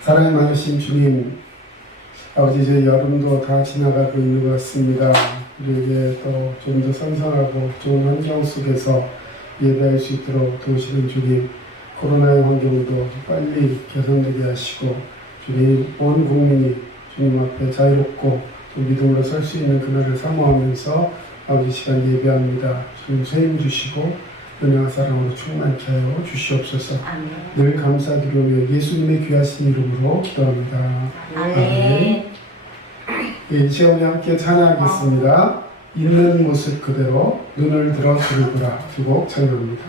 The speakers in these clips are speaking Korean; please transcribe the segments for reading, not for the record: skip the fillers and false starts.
사랑이 많으신 주님, 아버지, 이제 여름도 다 지나가고 있는 것 같습니다. 우리에게 또 좀 더 선선하고 좋은 환경 속에서 예배할 수 있도록 도우시는 주님, 코로나의 환경도 빨리 개선되게 하시고 주님, 온 국민이 주님 앞에 자유롭고 또 믿음으로 설 수 있는 그날을 사모하면서 아버지 시간 예배합니다. 주님 소임 주시고 은혜와 사랑으로 충만케 하여 주시옵소서. 아멘. 늘 감사드리며 예수님의 귀하신 이름으로 기도합니다. 아멘. 예, 이 시간 우리 함께 찬양하겠습니다. 있는 모습 그대로 눈을 들어 주를 보라. 두 곡 찬양합니다.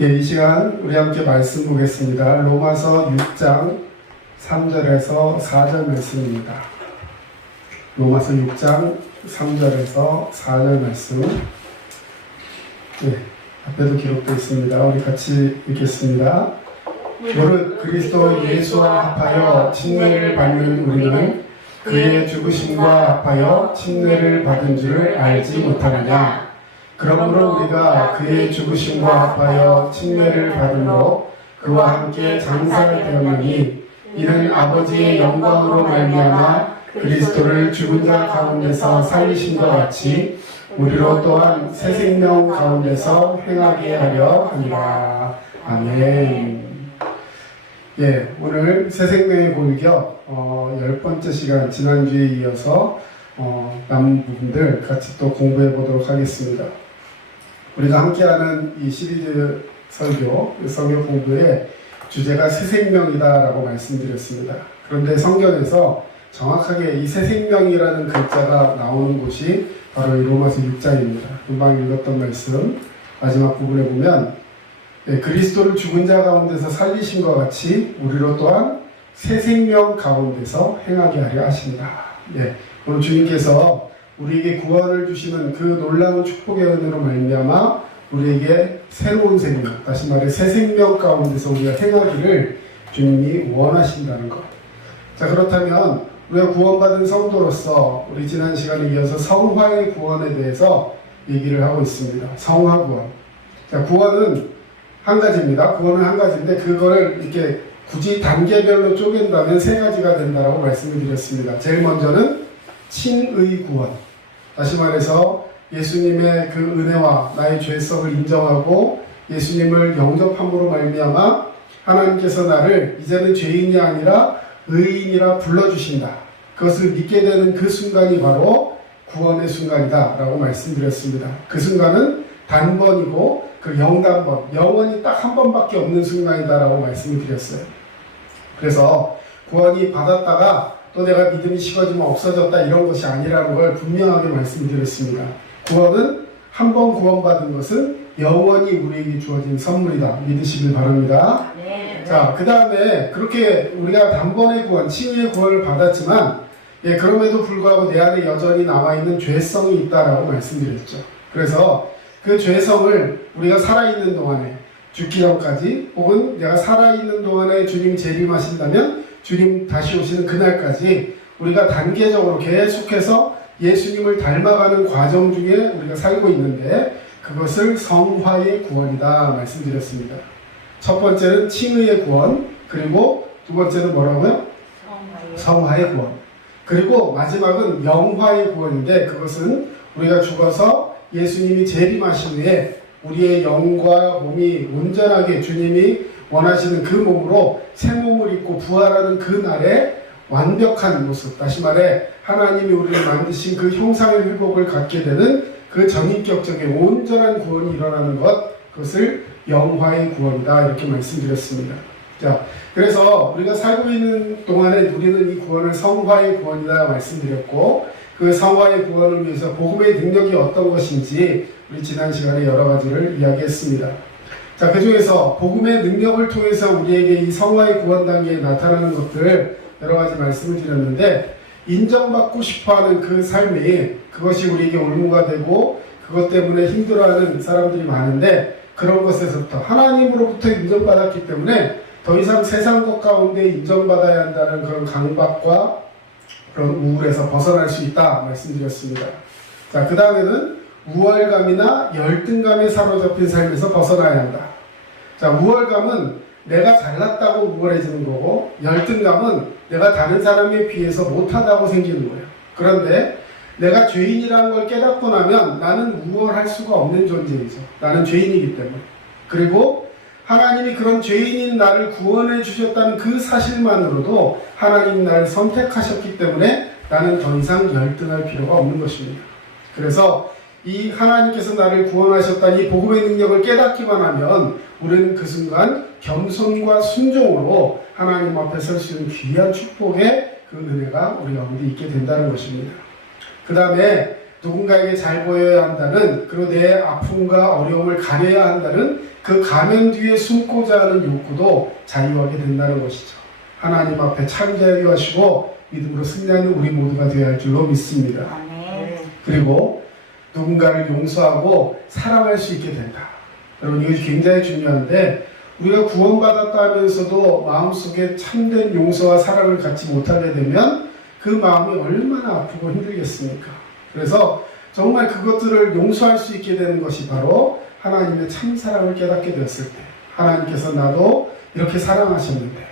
예, 이 시간 우리 함께 말씀 보겠습니다. 로마서 6장 3절에서 4절 말씀입니다. 로마서 6장 3절에서 4절 말씀. 예, 앞에도 기록되어 있습니다. 우리 같이 읽겠습니다. 무릇 그리스도 예수와 합하여 침례를 받는 우리는 그의 죽으심과 합하여 침례를 받은 줄을 알지 못하느냐. 그러므로 우리가 그의 죽으심과 합하여 침례를 받음으로 그와 함께 장사가 되었느니 이는 아버지의 영광으로 말미암아 그리스도를 죽은 자 가운데서 살리심과 같이 우리로 또한 새 생명 가운데서 행하게 하려 함이라. 아멘. 예, 오늘 새 생명의 골격 10번째 시간, 지난주에 이어서 남은 부분들 같이 또 공부해 보도록 하겠습니다. 우리가 함께하는 이 시리즈 설교, 성경 공부의 주제가 새 생명이다라고 말씀드렸습니다. 그런데 성경에서 정확하게 이 새 생명이라는 글자가 나오는 곳이 바로 이 로마서 6장입니다. 금방 읽었던 말씀 마지막 부분에 보면 그리스도를 죽은 자 가운데서 살리심과 같이 우리로 또한 새 생명 가운데서 행하게 하려 하신다. 오늘 주님께서 우리에게 구원을 주시는 그 놀라운 축복의 은혜로 말미암아 우리에게 새로운 생명, 다시 말해 새 생명 가운데서 우리가 행하기를 주님이 원하신다는 것. 자, 그렇다면 우리가 구원받은 성도로서 우리 지난 시간에 이어서 성화의 구원에 대해서 얘기를 하고 있습니다. 성화 구원. 자, 구원은 한 가지입니다. 구원은 한 가지인데 그거를 이렇게 굳이 단계별로 쪼갠다면 세 가지가 된다라고 말씀을 드렸습니다. 제일 먼저는 칭의 구원. 다시 말해서 예수님의 그 은혜와 나의 죄성을 인정하고 예수님을 영접함으로 말미암아 하나님께서 나를 이제는 죄인이 아니라 의인이라 불러주신다. 그것을 믿게 되는 그 순간이 바로 구원의 순간이다 라고 말씀드렸습니다. 그 순간은 단번이고 그 영단번, 영원히 딱 한 번밖에 없는 순간이다 라고 말씀을 드렸어요. 그래서 구원이 받았다가 또 내가 믿음이 식어지면 없어졌다 이런 것이 아니라는 걸 분명하게 말씀드렸습니다. 구원은 한 번 구원받은 것은 영원히 우리에게 주어진 선물이다. 믿으시길 바랍니다. 네. 자, 그 다음에 그렇게 우리가 단번에 구원, 칭의의 구원을 받았지만 그럼에도 불구하고 내 안에 여전히 남아있는 죄성이 있다라고 말씀드렸죠. 그래서 그 죄성을 우리가 살아있는 동안에 죽기 전까지 혹은 내가 살아있는 동안에 주님이 재림하신다면 주님 다시 오시는 그날까지 우리가 단계적으로 계속해서 예수님을 닮아가는 과정 중에 우리가 살고 있는데 그것을 성화의 구원이다 말씀드렸습니다. 첫 번째는 칭의의 구원, 그리고 두 번째는 뭐라고요? 성화의 구원. 그리고 마지막은 영화의 구원인데 그것은 우리가 죽어서 예수님이 재림하신 후에 우리의 영과 몸이 온전하게 주님이 원하시는 그 몸으로 새 몸을 입고 부활하는 그 날에 완벽한 모습, 다시 말해 하나님이 우리를 만드신 그 형상의 회복을 갖게 되는 그 전인격적인 온전한 구원이 일어나는 것, 그것을 영화의 구원이다 이렇게 말씀드렸습니다. 자, 그래서 우리가 살고 있는 동안에 누리는 이 구원을 성화의 구원이다 말씀드렸고 그 성화의 구원을 위해서 복음의 능력이 어떤 것인지 우리 지난 시간에 여러 가지를 이야기했습니다. 자, 그 중에서 복음의 능력을 통해서 우리에게 이 성화의 구원 단계에 나타나는 것들 여러 가지 말씀을 드렸는데 인정받고 싶어하는 그 삶이 그것이 우리에게 올무가 되고 그것 때문에 힘들어하는 사람들이 많은데 그런 것에서부터 하나님으로부터 인정받았기 때문에 더 이상 세상 것 가운데 인정받아야 한다는 그런 강박과 그런 우울에서 벗어날 수 있다 말씀드렸습니다. 자, 그 다음에는 우월감이나 열등감에 사로잡힌 삶에서 벗어나야 한다. 자, 우월감은 내가 잘났다고 우월해지는 거고 열등감은 내가 다른 사람에 비해서 못하다고 생기는 거예요. 그런데 내가 죄인이라는 걸 깨닫고 나면 나는 우월할 수가 없는 존재이죠. 나는 죄인이기 때문에. 그리고 하나님이 그런 죄인인 나를 구원해 주셨다는 그 사실만으로도 하나님 나를 선택하셨기 때문에 나는 더 이상 열등할 필요가 없는 것입니다. 그래서 이 하나님께서 나를 구원하셨다는 이 복음의 능력을 깨닫기만 하면 우리는 그 순간 겸손과 순종으로 하나님 앞에 설 수 있는 귀한 축복의 그 은혜가 우리 가운데 있게 된다는 것입니다. 그 다음에 누군가에게 잘 보여야 한다는, 그리고 내 아픔과 어려움을 가려야 한다는 그 가면 뒤에 숨고자 하는 욕구도 자유하게 된다는 것이죠. 하나님 앞에 참되게 하시고 믿음으로 승리하는 우리 모두가 되어야 할 줄로 믿습니다. 아멘. 그리고 누군가를 용서하고 사랑할 수 있게 된다. 여러분, 이것이 굉장히 중요한데, 우리가 구원받았다 하면서도 마음속에 참된 용서와 사랑을 갖지 못하게 되면 그 마음이 얼마나 아프고 힘들겠습니까? 그래서 정말 그것들을 용서할 수 있게 되는 것이 바로 하나님의 참사랑을 깨닫게 되었을 때, 하나님께서 나도 이렇게 사랑하셨는데,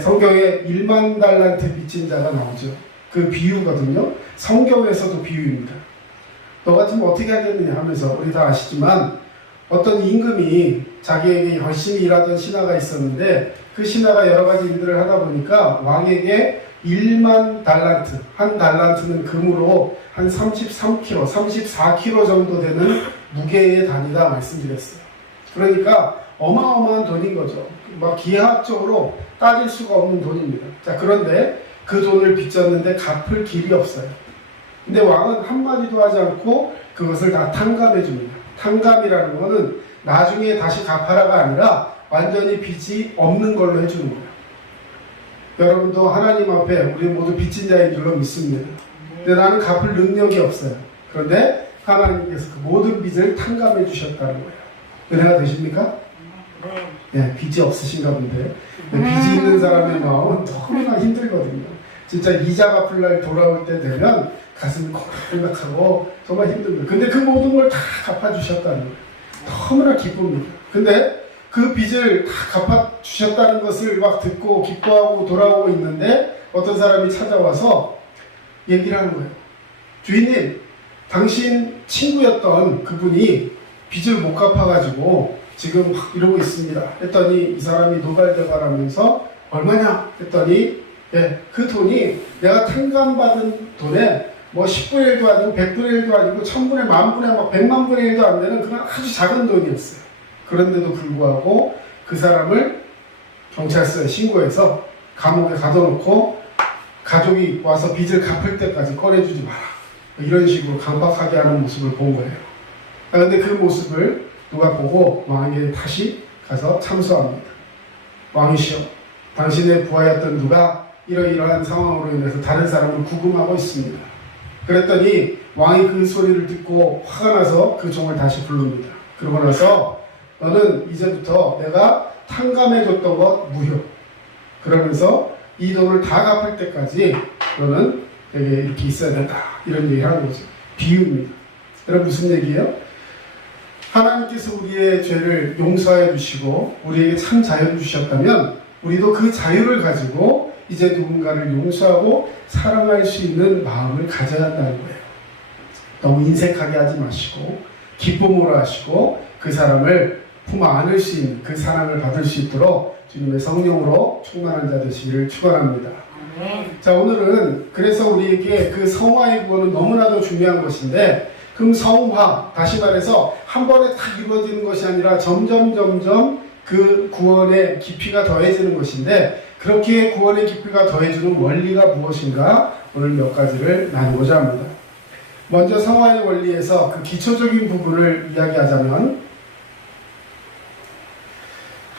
성경에 1만 달란트 빚진 자가 나오죠. 그 비유거든요. 성경에서도 비유입니다. 너 같으면 어떻게 하겠느냐 하면서, 우리 다 아시지만 어떤 임금이 자기에게 열심히 일하던 신하가 있었는데, 그 신하가 여러 가지 일들을 하다 보니까 왕에게 1만 달란트, 한 달란트는 금으로 한 33kg, 34kg 정도 되는 무게의 단위다 말씀드렸어요. 그러니까 어마어마한 돈인 거죠. 막 기하학적으로 따질 수가 없는 돈입니다. 자, 그런데 그 돈을 빚졌는데 갚을 길이 없어요. 근데 왕은 한마디도 하지 않고 그것을 다 탕감해 줍니다. 탕감이라는 것은 나중에 다시 갚아라가 아니라 완전히 빚이 없는 걸로 해주는 거예요. 여러분도 하나님 앞에 우리 모두 빚진 자인 줄로 믿습니다. 근데 나는 갚을 능력이 없어요. 그런데 하나님께서 그 모든 빚을 탕감해 주셨다는 거예요. 은혜가 되십니까? 네, 빚이 없으신가 본데, 빚이 있는 사람의 마음은 너무나 힘들거든요. 진짜 이자 갚을 날 돌아올 때 되면 가슴이 콩닥콩닥하고 정말 힘듭니다. 근데 그 모든 걸 다 갚아주셨다는 거예요. 너무나 기쁩니다. 근데 그 빚을 다 갚아주셨다는 것을 막 듣고 기뻐하고 돌아오고 있는데, 어떤 사람이 찾아와서 얘기를 하는 거예요. 주인님, 당신 친구였던 그분이 빚을 못 갚아가지고 지금 막 이러고 있습니다. 했더니 이 사람이 노발대발하면서 얼마냐? 했더니 그 돈이 내가 탕감받은 돈에 뭐 10분의 1도 아니고 100분의 1도 아니고 1000분의 10,000분의 막 100만 분의 1도 안 되는 그런 아주 작은 돈이었어요. 그런데도 불구하고 그 사람을 경찰서에 신고해서 감옥에 가둬놓고 가족이 와서 빚을 갚을 때까지 꺼내주지 마라, 이런 식으로 강박하게 하는 모습을 본 거예요. 그런데 그 모습을 누가 보고 왕에게 다시 가서 참소합니다. 왕이시여, 당신의 부하였던 누가 이러이러한 상황으로 인해서 다른 사람을 구금하고 있습니다. 그랬더니 왕이 그 소리를 듣고 화가 나서 그 종을 다시 부릅니다. 그러고 나서 너는 이제부터 내가 탕감해줬던 것 무효. 그러면서 이 돈을 다 갚을 때까지 너는 여기 이렇게 있어야 된다, 이런 얘기를 하는 거죠. 비유입니다. 여러분, 무슨 얘기예요? 하나님께서 우리의 죄를 용서해 주시고 우리에게 참 자유를 주셨다면 우리도 그 자유를 가지고 이제 누군가를 용서하고 사랑할 수 있는 마음을 가져야 한다는 거예요. 너무 인색하게 하지 마시고 기쁨으로 하시고 그 사람을 품 안을 수 있는, 그 사랑을 받을 수 있도록 주님의 성령으로 충만한 자 되시기를 축원합니다. 자, 오늘은 그래서 우리에게 그 성화의 구원은 너무나도 중요한 것인데, 그럼 성화, 다시 말해서 한 번에 딱 이루어지는 것이 아니라 점점 그 구원의 깊이가 더해지는 것인데, 그렇게 구원의 깊이가 더해지는 원리가 무엇인가 오늘 몇 가지를 나누고자 합니다. 먼저 성화의 원리에서 그 기초적인 부분을 이야기하자면,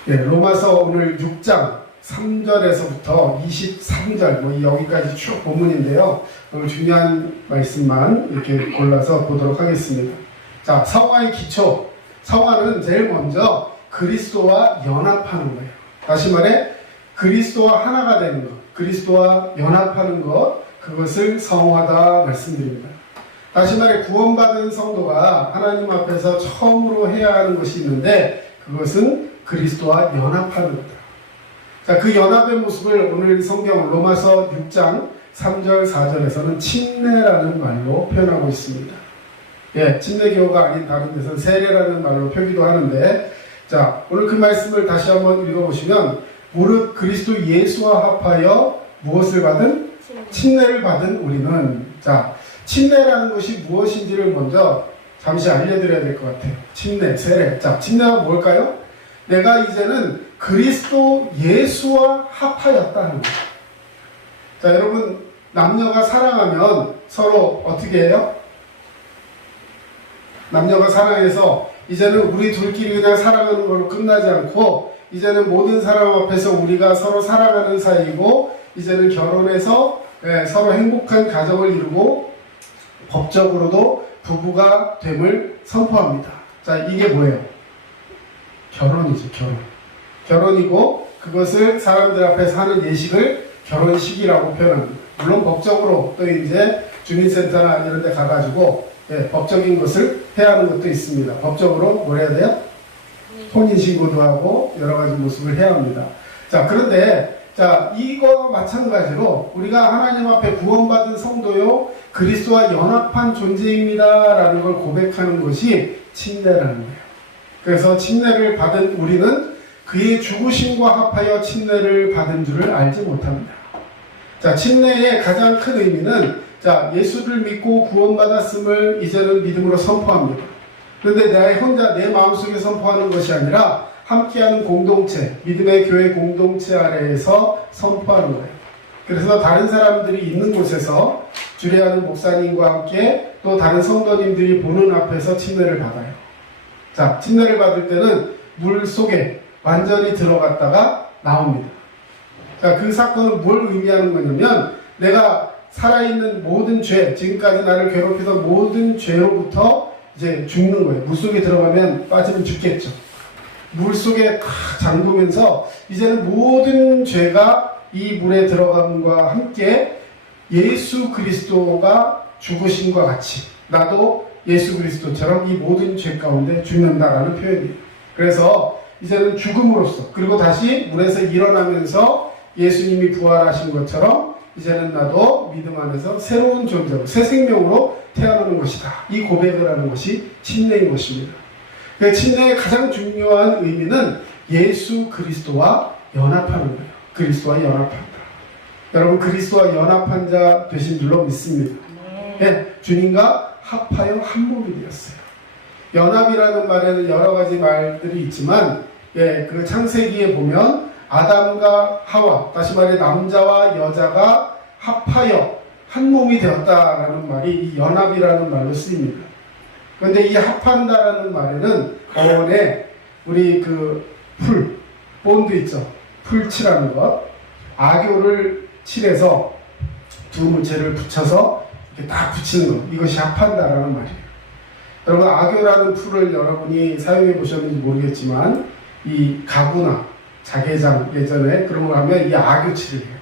로마서 오늘 6장 3절에서부터 23절, 여기까지 쭉 본문인데요. 오늘 중요한 말씀만 이렇게 골라서 보도록 하겠습니다. 자, 성화의 기초. 성화는 제일 먼저 그리스도와 연합하는 거예요. 다시 말해, 그리스도와 하나가 되는 것, 그리스도와 연합하는 것, 그것을 성화다 말씀드립니다. 다시 말해, 구원받은 성도가 하나님 앞에서 처음으로 해야 하는 것이 있는데, 그것은 그리스도와 연합하는 거다. 자, 그 연합의 모습을 오늘 성경 로마서 6장 3절 4절에서는 침례라는 말로 표현하고 있습니다. 침례교가 아닌 다른 데서는 세례라는 말로 표기도 하는데, 자, 오늘 그 말씀을 다시 한번 읽어보시면, 무릇 그리스도 예수와 합하여 무엇을 받은? 침례를 받은 우리는, 자, 침례라는 것이 무엇인지를 먼저 잠시 알려드려야 될 것 같아요. 침례, 세례. 자, 침례가 뭘까요? 내가 이제는 그리스도 예수와 합하였다는 거예요. 자, 여러분, 남녀가 사랑하면 서로 어떻게 해요? 남녀가 사랑해서 이제는 우리 둘끼리 그냥 사랑하는 걸로 끝나지 않고 이제는 모든 사람 앞에서 우리가 서로 사랑하는 사이이고 이제는 결혼해서 서로 행복한 가정을 이루고 법적으로도 부부가 됨을 선포합니다. 자, 이게 뭐예요? 결혼이죠, 결혼. 결혼이고 그것을 사람들 앞에서 하는 예식을 결혼식이라고 표현합니다. 물론 법적으로 또 이제 주민센터나 이런 데 가가지고 법적인 것을 해야 하는 것도 있습니다. 법적으로 뭘 해야 돼요? 혼인신고도 하고 여러 가지 모습을 해야 합니다. 자, 그런데 자, 이거와 마찬가지로 우리가 하나님 앞에 구원받은 성도요 그리스도와 연합한 존재입니다라는 걸 고백하는 것이 침례라는 거예요. 그래서 침례를 받은 우리는 그의 죽으심과 합하여 침례를 받은 줄을 알지 못합니다. 자, 침례의 가장 큰 의미는 자, 예수를 믿고 구원받았음을 이제는 믿음으로 선포합니다. 그런데 내 혼자 내 마음속에 선포하는 것이 아니라 함께하는 공동체, 믿음의 교회 공동체 아래에서 선포하는 거예요. 그래서 다른 사람들이 있는 곳에서 주례하는 목사님과 함께 또 다른 성도님들이 보는 앞에서 침례를 받아요. 자, 침례를 받을 때는 물 속에 완전히 들어갔다가 나옵니다. 자, 그 사건은 뭘 의미하는 거냐면 내가 살아있는 모든 죄, 지금까지 나를 괴롭히던 모든 죄로부터 이제 죽는 거예요. 물속에 들어가면 빠지면 죽겠죠. 물속에 탁 잠그면서 이제는 모든 죄가 이 물에 들어감과 함께 예수 그리스도가 죽으심과 같이 나도 예수 그리스도처럼 이 모든 죄 가운데 죽는다라는 표현이에요. 그래서 이제는 죽음으로써 그리고 다시 물에서 일어나면서 예수님이 부활하신 것처럼 이제는 나도 믿음 안에서 새로운 존재로 새 생명으로 태어나는 것이다. 이 고백을 하는 것이 침례인 것입니다. 침례의 가장 중요한 의미는 예수 그리스도와 연합하는 거예요. 그리스도와 연합한다. 여러분 그리스도와 연합한 자 되신 줄로 믿습니다. 네, 주님과 합하여 한 몸이 되었어요. 연합이라는 말에는 여러 가지 말들이 있지만 그 창세기에 보면 아담과 하와, 다시 말해 남자와 여자가 합하여 한 몸이 되었다라는 말이 이 연합이라는 말로 쓰입니다. 그런데 이 합한다라는 말에는 어원에 우리 그 풀, 본드 있죠. 풀 칠하는 것, 악교를 칠해서 두 물체를 붙여서 이렇게 딱 붙이는 것, 이것이 합한다라는 말이에요. 여러분 악교라는 풀을 여러분이 사용해 보셨는지 모르겠지만 이 가구나 자개장 예전에 그런 걸 하면 이 악교칠을 해요.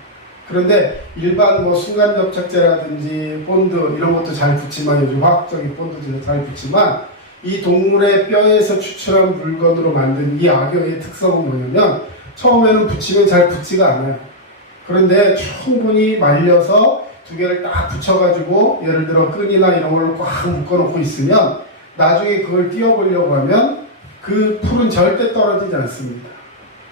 그런데 일반 뭐 순간접착제라든지 본드 이런 것도 잘 붙지만 요즘 화학적인 본드도 잘 붙지만 이 동물의 뼈에서 추출한 물건으로 만든 이 악교의 특성은 뭐냐면 처음에는 붙이면 잘 붙지가 않아요. 그런데 충분히 말려서 두 개를 딱 붙여가지고 예를 들어 끈이나 이런 걸로 꽉 묶어놓고 있으면 나중에 그걸 띄워보려고 하면 그 풀은 절대 떨어지지 않습니다.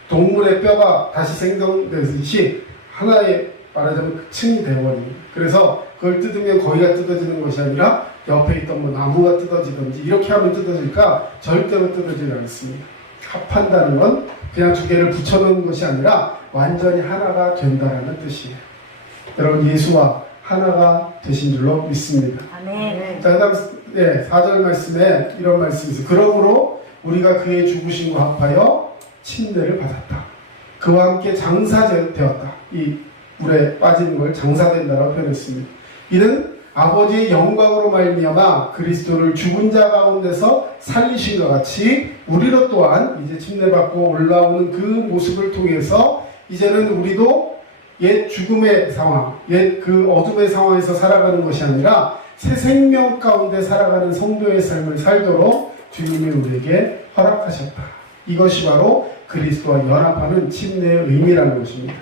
동물의 뼈가 다시 생성되듯이 하나의 말하자면 층이 되어버립니다. 그래서 그걸 뜯으면 거기가 뜯어지는 것이 아니라 옆에 있던 뭐 나무가 뜯어지든지 이렇게 하면 뜯어질까? 절대로 뜯어지지 않습니다. 합한다는 건 그냥 두 개를 붙여놓은 것이 아니라 완전히 하나가 된다는 뜻이에요. 여러분 예수와 하나가 되신 줄로 믿습니다. 아멘. 자, 그 다음 4절 말씀에 이런 말씀이 있어요. 그러므로 우리가 그의 죽으심과 합하여 침례를 받았다. 그와 함께 장사되었다. 이 물에 빠지는 걸 장사된다라고 표현했습니다. 이는 아버지의 영광으로 말미암아 그리스도를 죽은 자 가운데서 살리신 것 같이 우리로 또한 이제 침례받고 올라오는 그 모습을 통해서 이제는 우리도 옛 죽음의 상황, 옛 그 어둠의 상황에서 살아가는 것이 아니라 새 생명 가운데 살아가는 성도의 삶을 살도록 주님이 우리에게 허락하셨다. 이것이 바로 그리스도와 연합하는 침례의 의미라는 것입니다.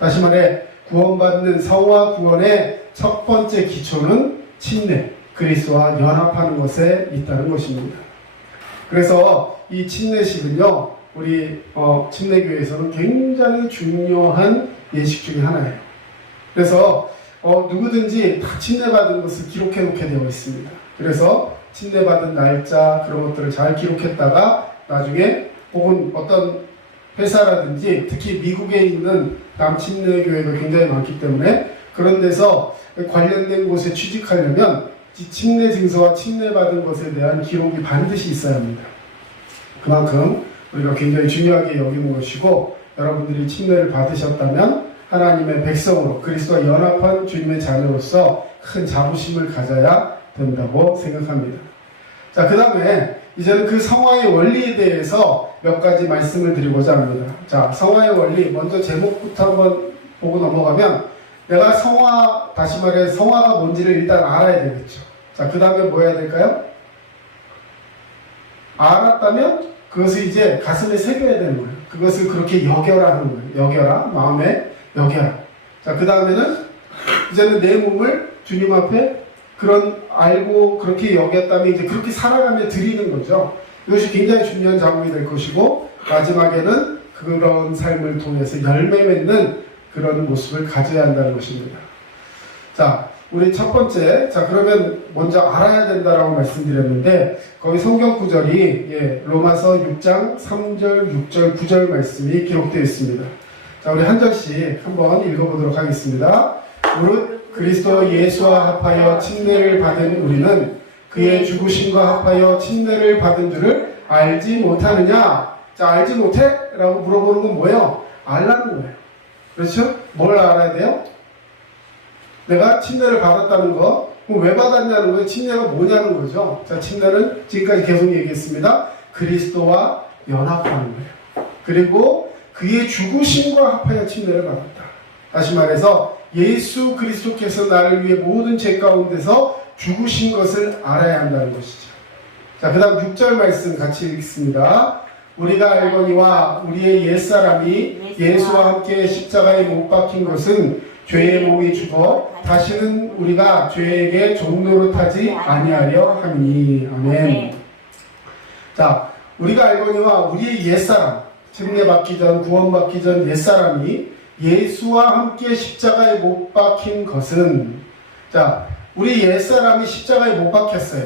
다시 말해 구원받는 성화 구원의 첫 번째 기초는 침례, 그리스도와 연합하는 것에 있다는 것입니다. 그래서 이 침례식은요, 우리 침례교회에서는 굉장히 중요한 예식 중에 하나예요. 그래서 누구든지 다 침례받은 것을 기록해 놓게 되어 있습니다. 그래서 침례받은 날짜 그런 것들을 잘 기록했다가 나중에 혹은 어떤 회사라든지 특히 미국에 있는 남침례교회가 굉장히 많기 때문에 그런 데서 관련된 곳에 취직하려면 침례 증서와 침례받은 것에 대한 기록이 반드시 있어야 합니다. 그만큼 우리가 굉장히 중요하게 여기는 것이고, 여러분들이 침례를 받으셨다면 하나님의 백성으로 그리스도와 연합한 주님의 자녀로서 큰 자부심을 가져야 된다고 생각합니다. 자, 그 다음에 이제는 그 성화의 원리에 대해서 몇 가지 말씀을 드리고자 합니다. 자, 성화의 원리, 먼저 제목부터 한번 보고 넘어가면, 내가 성화, 다시 말해 성화가 뭔지를 일단 알아야 되겠죠. 자, 그 다음에 뭐 해야 될까요? 알았다면 그것을 이제 가슴에 새겨야 되는 거예요. 그것을 그렇게 여겨라 하는 거예요. 여겨라, 마음에 여겨라. 자, 그 다음에는 이제는 내 몸을 주님 앞에 그런 알고 그렇게 여겼다면 이제 그렇게 살아가며 드리는 거죠. 이것이 굉장히 중요한 작업이 될 것이고, 마지막에는 그런 삶을 통해서 열매 맺는 그런 모습을 가져야 한다는 것입니다. 자, 우리 첫 번째, 자, 그러면 먼저 알아야 된다라고 말씀드렸는데, 거기 성경 구절이 로마서 6장 3절, 6절, 9절 말씀이 기록되어 있습니다. 자, 우리 한 절씩 한번 읽어보도록 하겠습니다. 무릇 그리스도 예수와 합하여 침례를 받은 우리는 그의 죽으심과 합하여 침례를 받은 줄을 알지 못하느냐? 자, 알지 못해? 라고 물어보는 건 뭐예요? 알라는 거예요. 그렇죠? 뭘 알아야 돼요? 내가 침례를 받았다는 거. 그럼 왜 받았냐는 거예요? 침례가 뭐냐는 거죠. 자, 침례는 지금까지 계속 얘기했습니다. 그리스도와 연합하는 거예요. 그리고 그의 죽으심과 합하여 침례를 받았다. 다시 말해서 예수 그리스도께서 나를 위해 모든 죄 가운데서 죽으신 것을 알아야 한다는 것이죠. 자, 그 다음 6절 말씀 같이 읽습니다. 우리가 알거니와 우리의 옛사람이 예수와 함께 십자가에 못 박힌 것은 죄의 몸이 죽어 다시는 우리가 죄에게 종노릇하지 아니하려 함이니. 아멘. 자, 우리가 알거니와 우리의 옛사람, 침례받기 전, 구원받기 전 옛사람이 예수와 함께 십자가에 못 박힌 것은, 자, 우리 옛사람이 십자가에 못 박혔어요.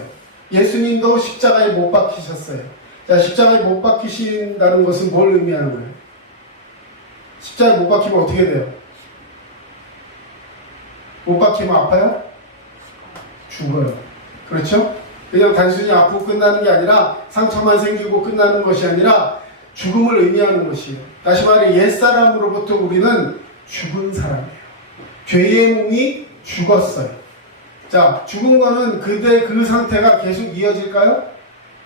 예수님도 십자가에 못 박히셨어요. 자, 십자가에 못 박히신다는 것은 뭘 의미하는 거예요? 십자가에 못 박히면 어떻게 돼요? 못 박히면 아파요? 죽어요. 그렇죠? 그냥 단순히 아프고 끝나는 게 아니라, 상처만 생기고 끝나는 것이 아니라 죽음을 의미하는 것이에요. 다시 말해 옛사람으로부터 우리는 죽은 사람이에요. 죄의 몸이 죽었어요. 자, 죽은 거는 그때 그 상태가 계속 이어질까요?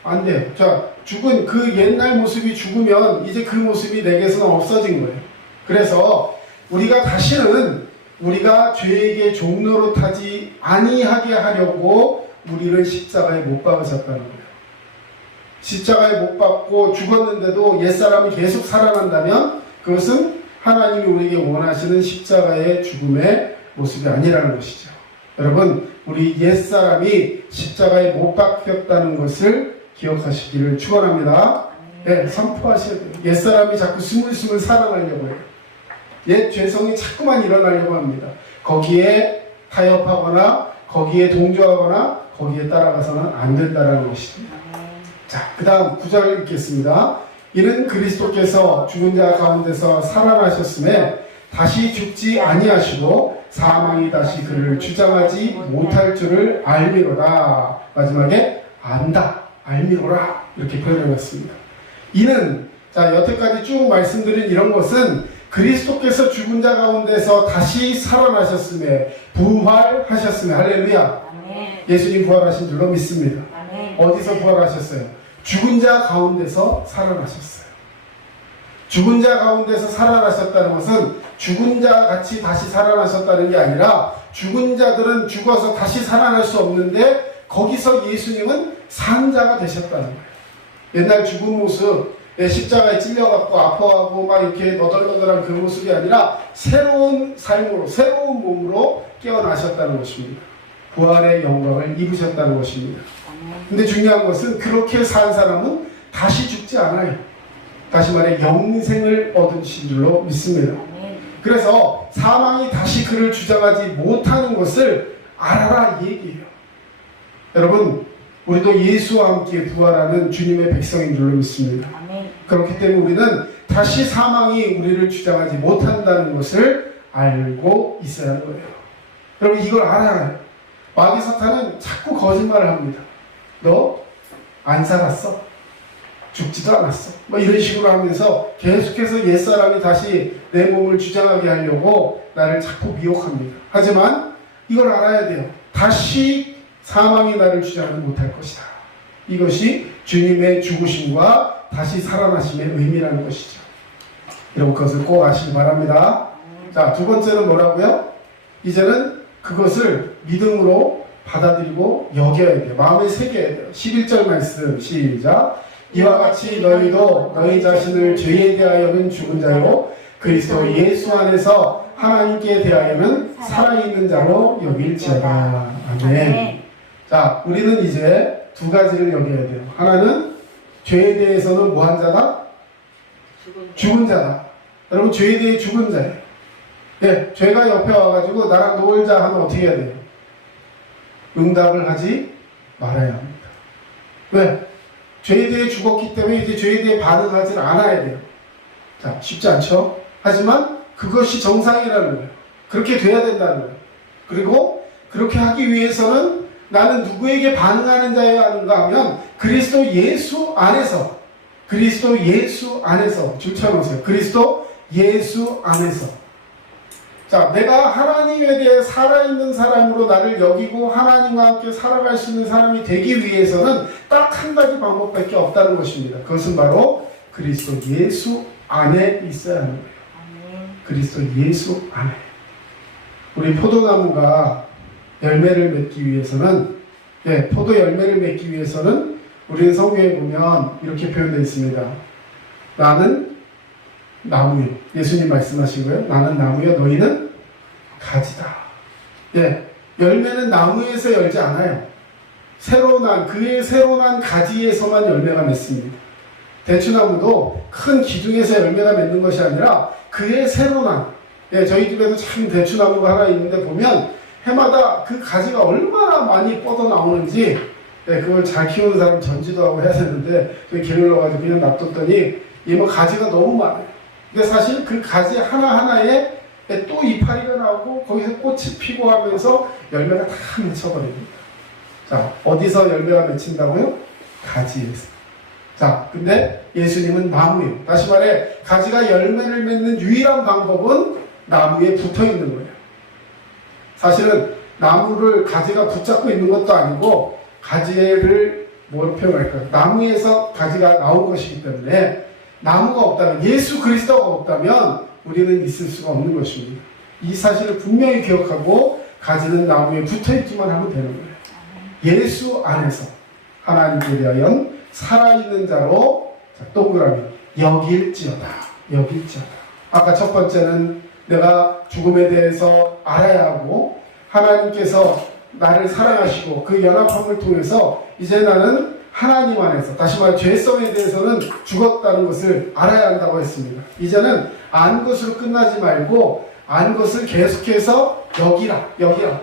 안 돼요. 자, 죽은 그 옛날 모습이 죽으면 이제 그 모습이 내게서는 없어진 거예요. 그래서 우리가 다시는 우리가 죄에게 종노릇하지 아니하게 하려고 우리를 십자가에 못 박으셨다는 거예요. 십자가에 못 박고 죽었는데도 옛사람이 계속 살아난다면 그것은 하나님이 우리에게 원하시는 십자가의 죽음의 모습이 아니라는 것이죠. 여러분, 우리 옛사람이 십자가에 못 박혔다는 것을 기억하시기를 축원합니다. 네, 선포하셔야 돼요. 옛사람이 자꾸 스물스물 살아나려고 해요. 옛 죄성이 자꾸만 일어나려고 합니다. 거기에 타협하거나 거기에 동조하거나 거기에 따라가서는 안 된다는 것입니다. 자, 그 다음 9절 읽겠습니다. 이는 그리스도께서 죽은 자 가운데서 살아나셨음에 다시 죽지 아니하시고 사망이 다시 그를 주장하지 못할 줄을 알미로라. 마지막에 안다, 알미로라, 이렇게 표현해봤습니다. 이는, 자, 여태까지 쭉 말씀드린 이런 것은 그리스도께서 죽은 자 가운데서 다시 살아나셨음에, 부활하셨음에, 할렐루야. 예수님 부활하신 줄로 믿습니다. 어디서 부활하셨어요? 죽은 자 가운데서 살아나셨어요. 죽은 자 가운데서 살아나셨다는 것은 죽은 자 같이 다시 살아나셨다는 게 아니라, 죽은 자들은 죽어서 다시 살아날 수 없는데 거기서 예수님은 산 자가 되셨다는 거예요. 옛날 죽은 모습, 십자가에 찔려갖고 아파하고 막 이렇게 너덜너덜한 그 모습이 아니라 새로운 삶으로, 새로운 몸으로 깨어나셨다는 것입니다. 부활의 영광을 입으셨다는 것입니다. 근데 중요한 것은 그렇게 산 사람은 다시 죽지 않아요. 다시 말해 영생을 얻으신 줄로 믿습니다. 그래서 사망이 다시 그를 주장하지 못하는 것을 알아라, 이 얘기예요. 여러분, 우리도 예수와 함께 부활하는 주님의 백성인 줄로 믿습니다. 그렇기 때문에 우리는 다시 사망이 우리를 주장하지 못한다는 것을 알고 있어야 하는 거예요. 여러분, 이걸 알아야 해요. 마귀 사탄은 자꾸 거짓말을 합니다. 너 안 살았어. 죽지도 않았어. 뭐 이런 식으로 하면서 계속해서 옛사람이 다시 내 몸을 주장하게 하려고 나를 자꾸 미혹합니다. 하지만 이걸 알아야 돼요. 다시 사망이 나를 주장하지 못할 것이다. 이것이 주님의 죽으심과 다시 살아나심의 의미라는 것이죠. 이런 것을 꼭 아시기 바랍니다. 자, 두 번째는 뭐라고요? 이제는 그것을 믿음으로 받아들이고 여겨야 돼요. 마음에 새겨야 돼요. 11절 말씀 시작. 이와 같이 너희도 너희 자신을 죄에 대하여는 죽은 자요 그리스도 예수 안에서 하나님께 대하여는 살아있는 자로 여길지어다. 아멘. 자, 우리는 이제 두 가지를 여겨야 돼요. 하나는 죄에 대해서는 뭐한 자다? 죽은 자다. 여러분, 죄에 대해 죽은 자예요. 네, 죄가 옆에 와가지고 나랑 놀자 하면 어떻게 해야 돼요? 응답을 하지 말아야 합니다. 왜? 죄에 대해 죽었기 때문에 이제 죄에 대해 반응하지 않아야 돼요. 자, 쉽지 않죠? 하지만 그것이 정상이라는 거예요. 그렇게 돼야 된다는 거예요. 그리고 그렇게 하기 위해서는 나는 누구에게 반응하는 자여야 하는가 하면 그리스도 예수 안에서 줄쳐놓으세요. 그리스도 예수 안에서. 자, 내가 하나님에 대해 살아있는 사람으로 나를 여기고 하나님과 함께 살아갈 수 있는 사람이 되기 위해서는 딱 한 가지 방법밖에 없다는 것입니다. 그것은 바로 그리스도 예수 안에 있어야 하는 거예요. 그리스도 예수 안에. 우리 포도나무가 열매를 맺기 위해서는, 포도 열매를 맺기 위해서는 우리는 성경에 보면 이렇게 표현되어 있습니다. 나는 나무요. 예수님 말씀하신 거예요. 나는 나무요. 너희는 가지다. 열매는 나무에서 열지 않아요. 그의 새로 난 가지에서만 열매가 맺습니다. 대추나무도 큰 기둥에서 열매가 맺는 것이 아니라 그의 새로 난, 저희 집에도 참 대추나무가 하나 있는데 보면 해마다 그 가지가 얼마나 많이 뻗어 나오는지, 그걸 잘 키우는 사람 전지도 하고 해야 되는데 게을러가지고 그냥 놔뒀더니 뭐 가지가 너무 많아요. 근데 사실 그 가지 하나하나에 또 이파리가 나오고 거기서 꽃이 피고 하면서 열매가 다 맺혀버립니다. 자, 어디서 열매가 맺힌다고요? 가지에서. 자, 근데 예수님은 나무예요. 다시 말해, 가지가 열매를 맺는 유일한 방법은 나무에 붙어 있는 거예요. 사실은 나무를 가지가 붙잡고 있는 것도 아니고 가지를 뭐로 표현할까요? 나무에서 가지가 나온 것이기 때문에 나무가 없다면, 예수 그리스도가 없다면 우리는 있을 수가 없는 것입니다. 이 사실을 분명히 기억하고 가지는 나무에 붙어있기만 하면 되는 거예요. 예수 안에서 하나님께 대하여 살아있는 자로, 동그라미, 여길지어다. 아까 첫 번째는 내가 죽음에 대해서 알아야 하고 하나님께서 나를 사랑하시고 그 연합함을 통해서 이제 나는 하나님 안에서, 다시 말해 죄성에 대해서는 죽었다는 것을 알아야 한다고 했습니다. 이제는 안 것으로 끝나지 말고 안 것을 계속해서 여기라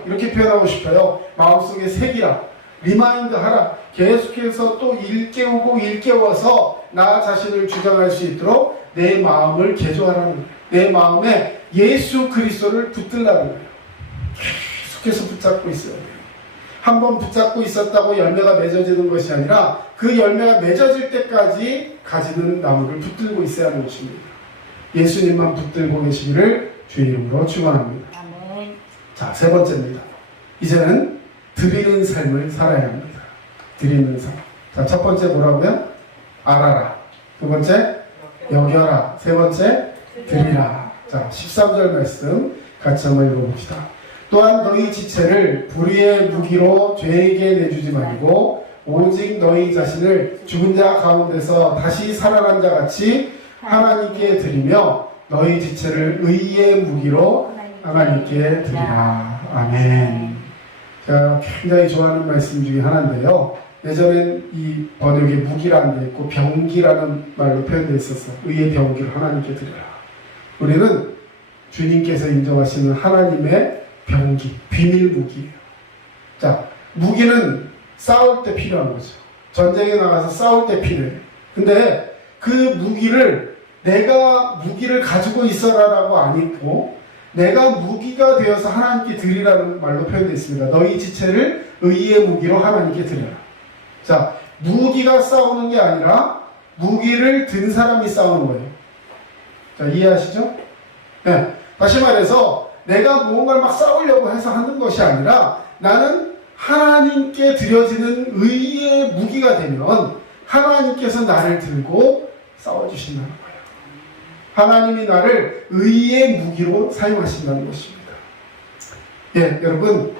이렇게 표현하고 싶어요. 마음속에 새기라, 리마인드 하라. 계속해서 또 일깨워서 나 자신을 주장할 수 있도록 내 마음을 개조하라는 거예요. 내 마음에 예수 그리스도를 붙들라는 거예요. 계속해서 붙잡고 있어야 돼요. 한번 붙잡고 있었다고 열매가 맺어지는 것이 아니라 그 열매가 맺어질 때까지 가지는 나무를 붙들고 있어야 하는 것입니다. 예수님만 붙들고 계시기를 주의 이름으로 축원합니다. 아멘. 자, 세 번째입니다. 이제는 드리는 삶을 살아야 합니다. 드리는 삶. 자, 첫 번째 뭐라고요? 알아라. 두 번째 여겨라. 세 번째 드리라. 자, 13절 말씀 같이 한번 읽어봅시다. 또한 너희 지체를 불의의 무기로 죄에게 내주지 말고 오직 너희 자신을 죽은 자 가운데서 다시 살아난 자 같이 하나님께 드리며 너희 지체를 의의 무기로 하나님께 드리라. 아멘. 제가 굉장히 좋아하는 말씀 중에 하나인데요. 예전엔 이 번역에 무기라는 게 있고 병기라는 말로 표현되어 있었어요. 의의 병기를 하나님께 드리라. 우리는 주님께서 인정하시는 하나님의 병기, 비밀 무기예요. 자, 무기는 싸울 때 필요한 거죠. 전쟁에 나가서 싸울 때 필요해요. 근데 그 무기를 내가 무기를 가지고 있어라라고 안 있고 내가 무기가 되어서 하나님께 드리라는 말로 표현되어 있습니다. 너희 지체를 의의 무기로 하나님께 드려라. 자, 무기가 싸우는 게 아니라 무기를 든 사람이 싸우는 거예요. 자, 이해하시죠? 네. 다시 말해서 내가 무언가를 막 싸우려고 해서 하는 것이 아니라 나는 하나님께 드려지는 의의 무기가 되면 하나님께서 나를 들고 싸워주신다는 거예요. 하나님이 나를 의의 무기로 사용하신다는 것입니다. 예, 여러분,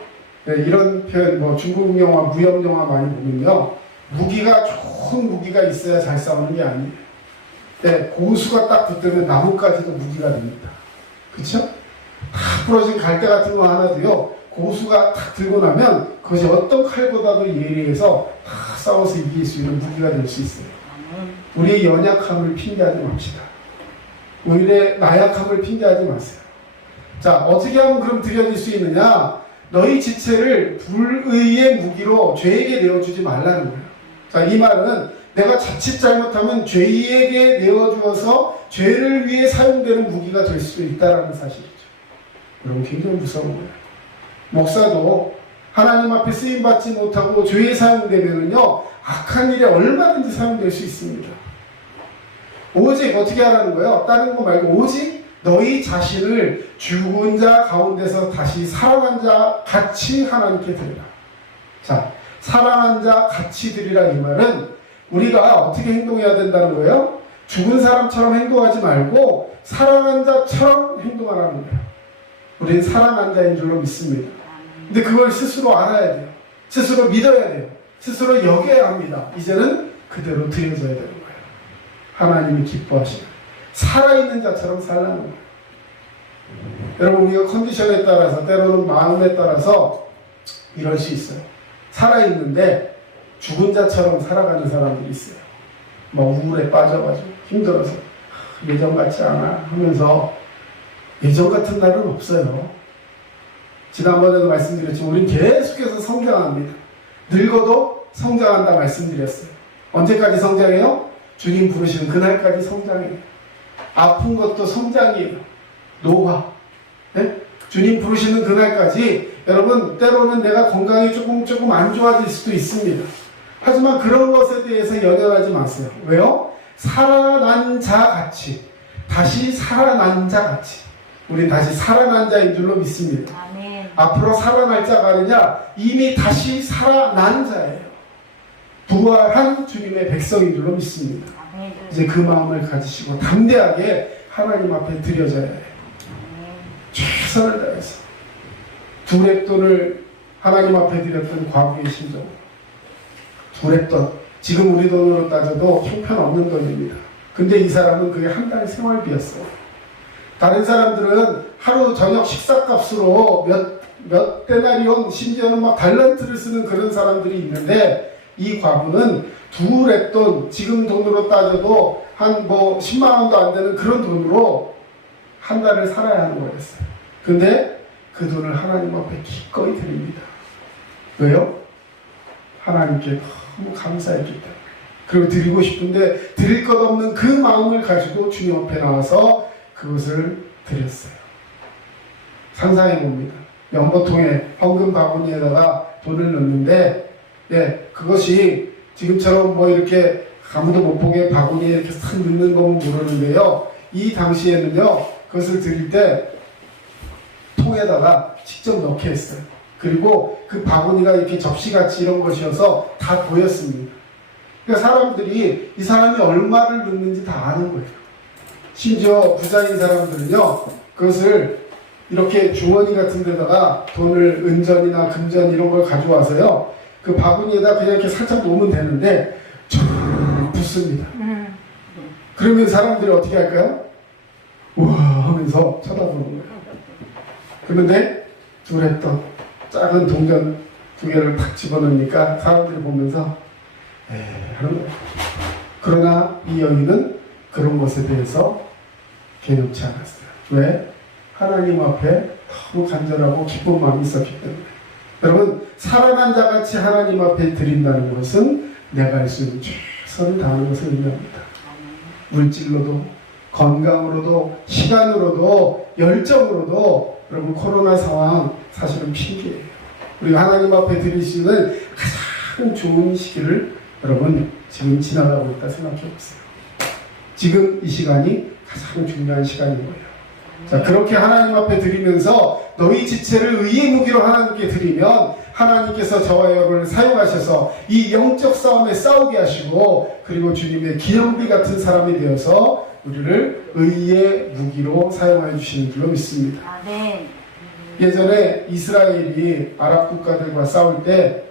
예, 이런 표현, 중국 영화, 무협 영화 많이 보면요, 무기가 좋은 무기가 있어야 잘 싸우는 게 아니에요. 예, 고수가 딱 붙으면 나무까지도 무기가 됩니다. 그렇죠? 다 부러진 갈대 같은 거 하나도요, 고수가 탁 들고 나면 그것이 어떤 칼보다도 예리해서 다 싸워서 이길 수 있는 무기가 될 수 있어요. 우리의 연약함을 핑계하지 맙시다. 우리의 나약함을 핑계하지 마세요. 자, 어떻게 하면 그럼 드려질 수 있느냐? 너희 지체를 불의의 무기로 죄에게 내어주지 말라는 거예요. 자, 이 말은 내가 자칫 잘못하면 죄에게 내어주어서 죄를 위해 사용되는 무기가 될 수도 있다는 사실이죠. 여러분, 굉장히 무서운 거예요. 목사도 하나님 앞에 쓰임받지 못하고 죄에 사용되면요, 악한 일에 얼마든지 사용될 수 있습니다. 오직 어떻게 하라는 거예요? 다른 거 말고 오직 너희 자신을 죽은 자 가운데서 다시 살아난 자 같이 하나님께 드리라. 자, 살아난 자 같이 드리라 이 말은 우리가 어떻게 행동해야 된다는 거예요? 죽은 사람처럼 행동하지 말고 살아난 자처럼 행동하라는 거예요. 우리는 살아난 자인 줄로 믿습니다. 근데 그걸 스스로 알아야 돼요. 스스로 믿어야 돼요. 스스로 여겨야 합니다. 이제는 그대로 드려져야 되는 거예요. 하나님이 기뻐하시는 살아있는 자처럼 살라는 거예요. 여러분, 우리가 컨디션에 따라서 때로는 마음에 따라서 이럴 수 있어요. 살아있는데 죽은 자처럼 살아가는 사람들이 있어요. 막 우울에 빠져가지고 힘들어서 예전 같지 않아 하면서 예전 같은 날은 없어요. 지난번에도 말씀드렸지만 우리는 계속해서 성장합니다. 늙어도 성장한다 말씀드렸어요. 언제까지 성장해요? 주님 부르시는 그날까지 성장해요. 아픈 것도 성장이에요. 노화. 네? 주님 부르시는 그날까지 여러분, 때로는 내가 건강이 조금 안 좋아질 수도 있습니다. 하지만 그런 것에 대해서 연연하지 마세요. 왜요? 살아난 자 같이, 다시 살아난 자 같이, 우린 다시 살아난 자인 줄로 믿습니다. 아멘. 앞으로 살아날 자가 아니냐, 이미 다시 살아난 자예요. 부활한 주님의 백성인 줄로 믿습니다. 아멘. 이제 그 마음을 가지시고 담대하게 하나님 앞에 드려져야 해요. 최선을 다해서 두 랩돈을 하나님 앞에 드렸던 과부의 심정, 두 랩돈, 지금 우리 돈으로 따져도 형편없는 돈입니다. 근데 이 사람은 그게 한 달 생활비였어요. 다른 사람들은 하루 저녁 식사값으로 몇 데나리온, 심지어는 막 달란트를 쓰는 그런 사람들이 있는데, 이 과부는 두 랩돈, 지금 돈으로 따져도 한 10만 원도 안 되는 그런 돈으로 한 달을 살아야 하는 거였어요. 근데 그 돈을 하나님 앞에 기꺼이 드립니다. 왜요? 하나님께 너무 감사했기 때문에. 그리고 드리고 싶은데 드릴 것 없는 그 마음을 가지고 주님 앞에 나와서 그것을 드렸어요. 상상해 봅니다. 연보통에 헌금 바구니에다가 돈을 넣는데, 예, 그것이 지금처럼 이렇게 아무도 못 보게 바구니에 이렇게 싹 넣는 거면 모르는데요. 이 당시에는요, 그것을 드릴 때 통에다가 직접 넣게 했어요. 그리고 그 바구니가 이렇게 접시같이 이런 것이어서 다 보였습니다. 그러니까 사람들이 이 사람이 얼마를 넣는지 다 아는 거예요. 심지어 부자인 사람들은요, 그것을 이렇게 주머니 같은 데다가 돈을 은전이나 금전 이런 걸 가져와서요, 그 바구니에다 그냥 이렇게 살짝 놓으면 되는데 촤르르 붓습니다. 그러면 사람들이 어떻게 할까요? 우와 하면서 쳐다보는 거예요. 그런데 둘했던 작은 동전 2개를 탁 집어넣으니까 사람들이 보면서 하는 거예요. 그러나 이 여인은 그런 것에 대해서 개념치 않았어요. 왜? 하나님 앞에 너무 간절하고 기쁜 마음이 있었기 때문에. 여러분, 살아난 자같이 하나님 앞에 드린다는 것은 내가 할 수 있는 최선을 다하는 것을 의미합니다. 물질로도, 건강으로도 시간으로도 열정으로도 여러분 코로나 상황 사실은 핑계예요. 우리가 하나님 앞에 드릴 수 있는 가장 좋은 시기를 여러분 지금 지나가고 있다 생각해 보세요. 지금 이 시간이 가장 중요한 시간인 거예요. 자, 그렇게 하나님 앞에 드리면서 너희 지체를 의의 무기로 하나님께 드리면 하나님께서 저와 여러분을 사용하셔서 이 영적 싸움에 싸우게 하시고 그리고 주님의 기념비 같은 사람이 되어서 우리를 의의 무기로 사용해 주시는 줄로 믿습니다. 아멘. 예전에 이스라엘이 아랍 국가들과 싸울 때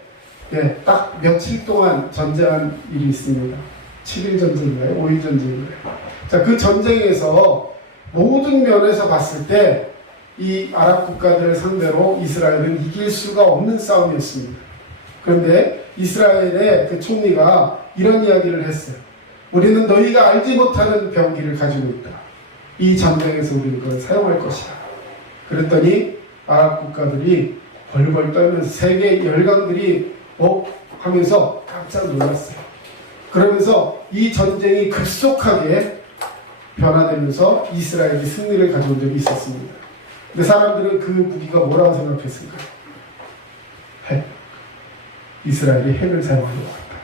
딱 며칠 동안 전쟁한 일이 있습니다. 7일 전쟁인가요? 5일 전쟁인가요? 자, 그 전쟁에서 모든 면에서 봤을 때 이 아랍 국가들을 상대로 이스라엘은 이길 수가 없는 싸움이었습니다. 그런데 이스라엘의 그 총리가 이런 이야기를 했어요. 우리는 너희가 알지 못하는 병기를 가지고 있다. 이 전쟁에서 우리는 그걸 사용할 것이다. 그랬더니 아랍 국가들이 벌벌 떨면서 세계 열강들이 하면서 깜짝 놀랐어요. 그러면서 이 전쟁이 급속하게 변화되면서 이스라엘이 승리를 가져온 적이 있었습니다. 근데 사람들은 그 무기가 뭐라고 생각했을까요? 핵. 이스라엘이 핵을 사용하는 것 같다.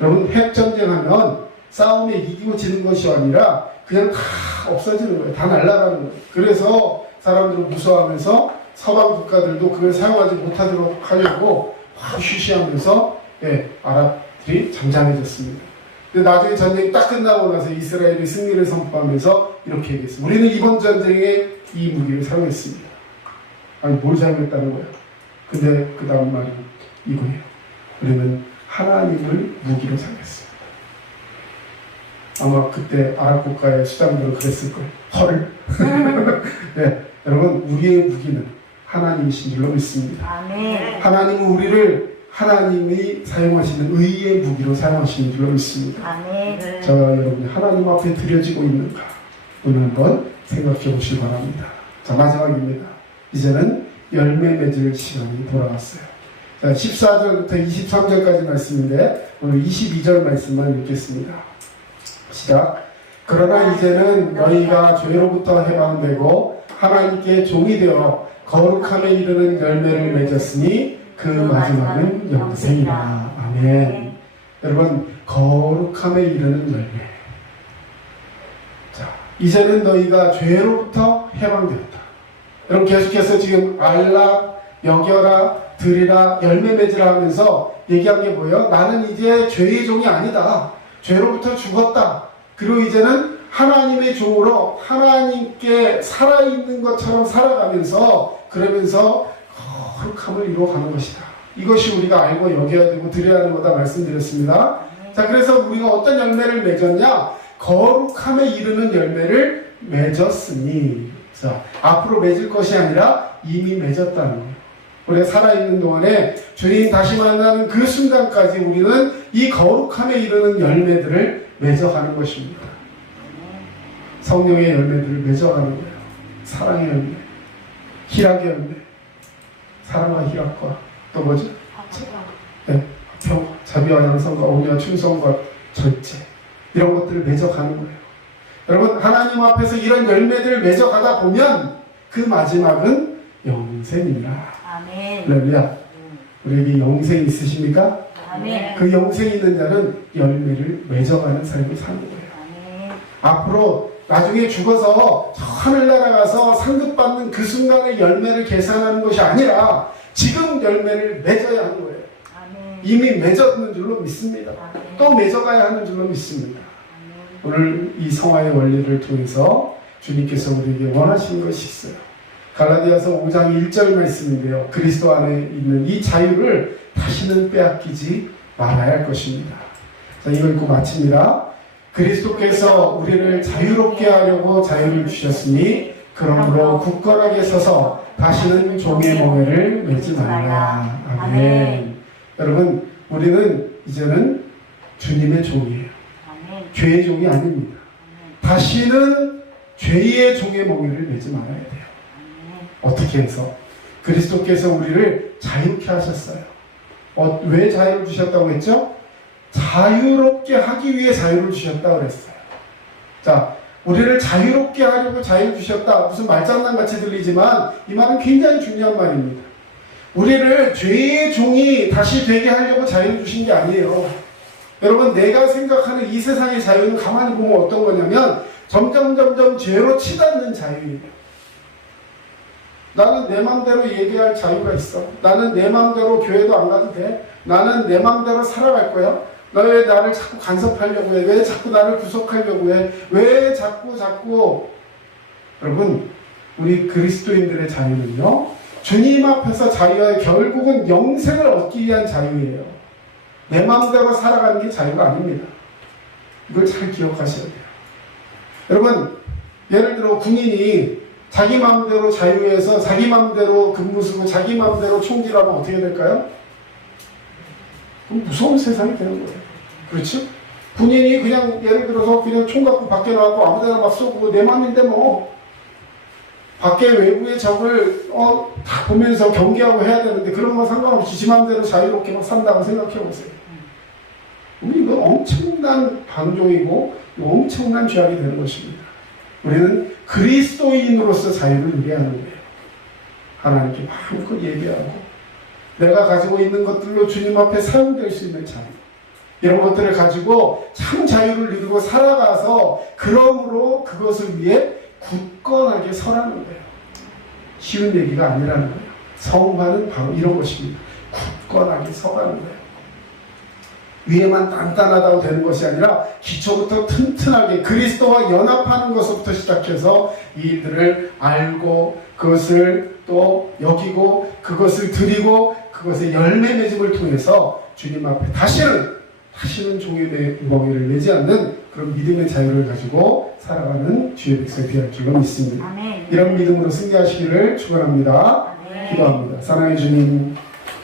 여러분, 핵전쟁하면 싸움에 이기고 지는 것이 아니라 그냥 다 없어지는 거예요. 다 날아가는 거예요. 그래서 사람들은 무서워하면서 서방 국가들도 그걸 사용하지 못하도록 하려고 휴시하면서 아랍들이 잠잠해졌습니다. 근데 나중에 전쟁이 딱 끝나고 나서 이스라엘이 승리를 선포하면서 이렇게 얘기했습니다. 우리는 이번 전쟁에 이 무기를 사용했습니다. 아니, 뭘 사용했다는 거예요? 근데 그 다음 말이 이거예요. 우리는 하나님을 무기로 사용했습니다. 아마 그때 아랍 국가의 수장들은 그랬을 거예요. 헐. 네, 여러분, 우리의 무기는 하나님이신 줄로 믿습니다. 아멘. 하나님은 우리를 하나님이 사용하시는 의의 무기로 사용하시는 줄로 믿습니다. 아멘. 저와 여러분이 하나님 앞에 드려지고 있는가 오늘 한번 생각해 보시기 바랍니다. 자, 마지막입니다. 이제는 열매 맺을 시간이 돌아왔어요. 자, 14절부터 23절까지 말씀인데 오늘 22절 말씀만 읽겠습니다. 시작. 그러나 이제는 너희가 죄로부터 해방되고 하나님께 종이 되어 거룩함에 이르는 열매를 맺었으니 그 마지막은 영생이라. 아멘. 여러분, 거룩함에 이르는 열매. 자, 이제는 너희가 죄로부터 해방되었다. 여러분, 계속해서 지금 알라, 여겨라, 드리라, 열매 맺으라 하면서 얘기한 게 뭐예요? 나는 이제 죄의 종이 아니다. 죄로부터 죽었다. 그리고 이제는 하나님의 종으로 하나님께 살아있는 것처럼 살아가면서 그러면서 거룩함을 이루어가는 것이다. 이것이 우리가 알고 여겨야 되고 드려야 하는 거다 말씀드렸습니다. 자, 그래서 우리가 어떤 열매를 맺었냐? 거룩함에 이르는 열매를 맺었으니, 자, 앞으로 맺을 것이 아니라 이미 맺었다는 거예요. 우리가 살아있는 동안에 주님 다시 만나는 그 순간까지 우리는 이 거룩함에 이르는 열매들을 맺어가는 것입니다. 성령의 열매들을 맺어가는 거예요. 사랑의 열매, 희락의 열매, 사랑과 희락과 또 뭐죠? 평, 자비와 양성과 온유와 충성과 절제, 이런 것들을 맺어가는 거예요. 여러분, 하나님 앞에서 이런 열매들을 맺어가다 보면 그 마지막은 영생이라. 아멘. 할렐루야. 우리에게 영생이 있으십니까? 아멘. 그 영생이 있는 자는 열매를 맺어가는 삶을 사는 거예요. 아멘. 앞으로 나중에 죽어서 저 하늘나라 가서 상급받는 그 순간의 열매를 계산하는 것이 아니라 지금 열매를 맺어야 하는 거예요. 아멘. 이미 맺었는 줄로 믿습니다. 아멘. 또 맺어가야 하는 줄로 믿습니다. 아멘. 오늘 이 성화의 원리를 통해서 주님께서 우리에게 원하시는 것이 있어요. 갈라디아서 5장 1절 말씀인데요. 그리스도 안에 있는 이 자유를 다시는 빼앗기지 말아야 할 것입니다. 자, 이걸 읽고 마칩니다. 그리스도께서 우리를 자유롭게 하려고 자유를 주셨으니 그러므로 굳건하게 서서 다시는 종의 멍에를 매지 말라. 아멘. 여러분, 우리는 이제는 주님의 종이에요. 아멘. 죄의 종이 아닙니다. 다시는 죄의 종의 멍에를 매지 말아야 돼요. 어떻게 해서? 그리스도께서 우리를 자유케 하셨어요. 왜 자유를 주셨다고 했죠? 자유롭게 하기 위해 자유를 주셨다고 그랬어요. 자, 우리를 자유롭게 하려고 자유 주셨다. 무슨 말장난 같이 들리지만 이 말은 굉장히 중요한 말입니다. 우리를 죄의 종이 다시 되게 하려고 자유 주신 게 아니에요. 여러분, 내가 생각하는 이 세상의 자유는 가만히 보면 어떤 거냐면 점점 죄로 치닫는 자유예요. 나는 내 마음대로 얘기할 자유가 있어. 나는 내 마음대로 교회도 안 가도 돼. 나는 내 마음대로 살아갈 거야. 너 왜 나를 자꾸 간섭하려고 해? 왜 자꾸 나를 구속하려고 해? 왜 자꾸 여러분, 우리 그리스도인들의 자유는요, 주님 앞에서 자유와 결국은 영생을 얻기 위한 자유예요. 내 마음대로 살아가는 게 자유가 아닙니다. 이걸 잘 기억하셔야 돼요. 여러분, 예를 들어 군인이 자기 마음대로 자유해서 자기 마음대로 근무 쓰고 자기 마음대로 총질하면 어떻게 될까요? 그럼 무서운 세상이 되는 거예요. 그렇죠? 군인이 그냥 예를 들어서 그냥 총 갖고 밖에 나가고 아무데나 막 쏘고 내 맘인데 뭐 밖에 외부의 적을 다 보면서 경계하고 해야 되는데 그런 건 상관없이 지 맘대로 자유롭게 막 산다고 생각해 보세요. 우리 이건 엄청난 방종이고 엄청난 죄악이 되는 것입니다. 우리는 그리스도인으로서 자유를 누려야 하는 거예요. 하나님께 마음껏 예배하고 내가 가지고 있는 것들로 주님 앞에 사용될 수 있는 자유, 이런 것들을 가지고 참 자유를 누리고 살아가서 그러므로 그것을 위해 굳건하게 서라는 거예요. 쉬운 얘기가 아니라는 거예요. 성화는 바로 이런 것입니다. 굳건하게 서라는 거예요. 위에만 단단하다고 되는 것이 아니라 기초부터 튼튼하게 그리스도와 연합하는 것부터 시작해서 이 일들을 알고 그것을 또 여기고 그것을 드리고 그것의 열매 맺음을 통해서 주님 앞에 다시는 종의 멍에를 내지 않는 그런 믿음의 자유를 가지고 살아가는 주의 백성이 되어 줄로 믿습니다. 아멘. 이런 믿음으로 승리하시기를 축원합니다. 아멘. 기도합니다. 사랑의 주님,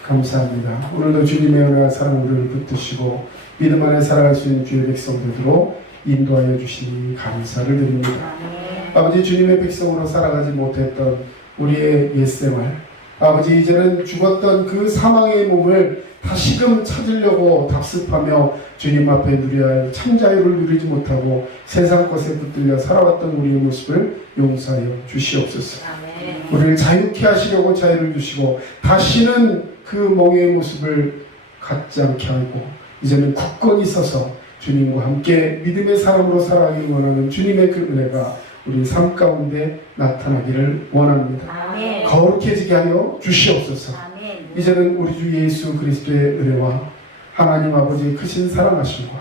감사합니다. 오늘도 주님의 은혜와 사랑 우리를 붙드시고 믿음 안에 살아갈 수 있는 주의 백성들로 인도하여 주시니 감사를 드립니다. 아멘. 아버지, 주님의 백성으로 살아가지 못했던 우리의 옛생활, 아버지, 이제는 죽었던 그 사망의 몸을 다시금 찾으려고 답습하며 주님 앞에 누려야 할 참 자유를 누리지 못하고 세상 것에 붙들려 살아왔던 우리의 모습을 용서하여 주시옵소서. 아멘. 우리를 자유케 하시려고 자유를 주시고 다시는 그 멍에의 모습을 갖지 않게 하고 이제는 굳건히 서서 주님과 함께 믿음의 사람으로 살아가길 원하는 주님의 그 은혜가 우리 삶 가운데 나타나기를 원합니다. 아멘. 거룩해지게 하여 주시옵소서. 아멘. 이제는 우리 주 예수 그리스도의 은혜와 하나님 아버지의 크신 사랑하심과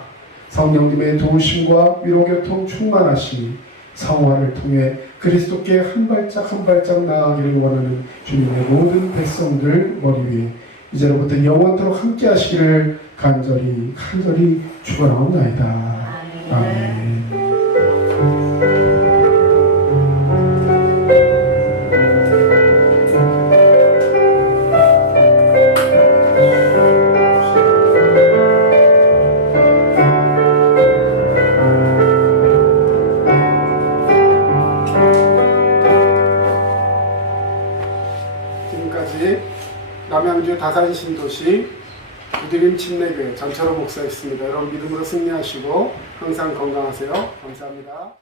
성령님의 도우심과 위로교통 충만하심이 성화를 통해 그리스도께 한 발짝 한 발짝 나아가기를 원하는 주님의 모든 백성들 머리 위에 이제로부터 영원토록 함께 하시기를 간절히 축원하옵나이다. 아멘. 지금까지 남양주 다산 신도시 부드림 침례교회 전철호 목사였습니다. 여러분 믿음으로 승리하시고 항상 건강하세요. 감사합니다.